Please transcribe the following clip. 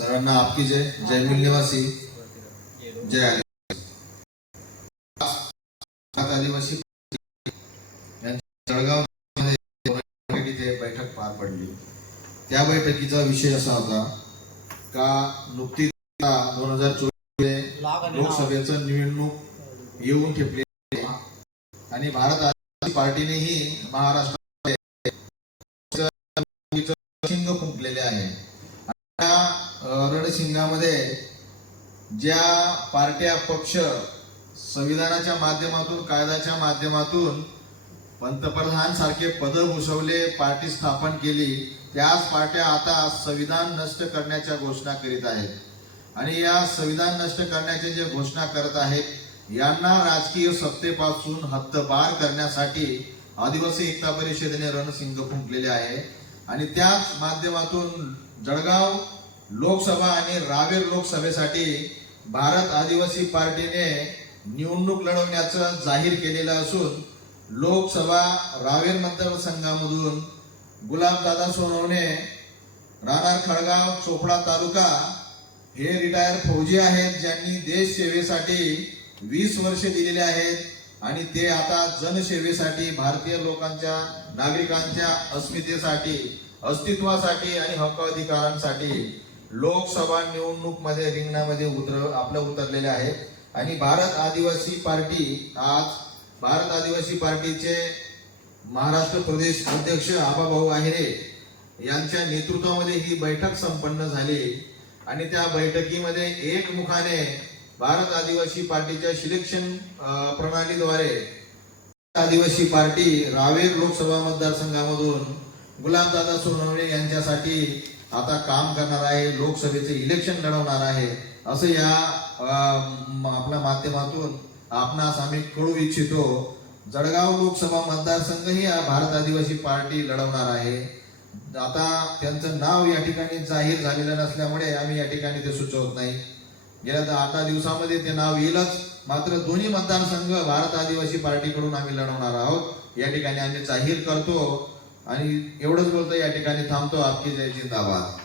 सर्वांना आपकी जय जय मिल निवासी जय आदिवासी। जळगावमध्ये इथे बैठक पार पडली. त्या बैठकीचा विषय असा होता का नुकतीच दोन हजार चोवीस लोकसभेचं निवडणूक येऊन ठेपली आणि भारत आदिवासी पार्टीनेही महाराष्ट्र रणशिंग फुंकलेले आहे रणसिंगामध्ये ज्या पार्ट्या पक्ष संविधानाच्या माध्यमातून कायद्याच्या माध्यमातून पंतप्रधान सारखे पद भूषवले पार्टी स्थापन केली त्याच पार्ट्या आता संविधान नष्ट करण्याच्या घोषणा करीत आहेत. आणि या संविधान नष्ट करण्याचे जे घोषणा करत आहेत यांना राजकीय सत्तेपासून हद्दपार करण्यासाठी आदिवासी एकता परिषदेने रणसिंग फुंकलेले आहे. आणि त्याच माध्यमातून जळगाव लोकसभा आणि रावेर लोकसभेसाठी भारत आदिवासी पार्टीने निवडणूक लढवण्याचं जाहीर केलेलं असून लोकसभा रावेर मतदारसंघामधून गुलाबदादा सोनवणे राहणार खडगाव चोपडा तालुका हे रिटायर फौजी आहेत ज्यांनी देश सेवेसाठी वीस वर्ष दिलेले आहेत आणि ते आता जनसेवेसाठी भारतीय लोकांच्या नागरिकांच्या अस्मितेसाठी अस्तित्वासाठी आणि हक्क अधिकारांसाठी लोकसभा निवडणूकमध्ये रिंगणामध्ये उतर आपलं उतरलेले आहेत आणि भारत आदिवासी पार्टी आज भारत आदिवासी पार्टीचे महाराष्ट्र प्रदेश अध्यक्ष आबाभाऊ आहिरे यांच्या नेतृत्वामध्ये ही बैठक संपन्न झाली. आणि त्या बैठकीमध्ये एकमुखाने भारत आदिवासी पार्टीच्या सिलेक्शन प्रणालीद्वारे आदिवासी पार्टी रावेर लोकसभा मतदारसंघामधून गुलामदादा सोनवणे यांच्यासाठी आता काम करणार आहे लोकसभेचे इलेक्शन लढवणार आहे असं या आपल्या माध्यमातून आपणास आम्ही कळू इच्छितो. जळगाव लोकसभा मतदारसंघ ही भारत आदिवासी पार्टी लढवणार आहे. आता त्यांचं नाव या ठिकाणी जाहीर झालेलं नसल्यामुळे आम्ही या ठिकाणी ते सुचवत नाही. गेल्या तर अठरा दिवसामध्ये ते नाव येईलच. मात्र दोन्ही मतदारसंघ भारत आदिवासी पार्टीकडून आम्ही लढवणार आहोत. या ठिकाणी आम्ही जाहीर करतो. आणि एवढंच बोलतो या ठिकाणी थांबतो आपकी जय जिंदाबाद.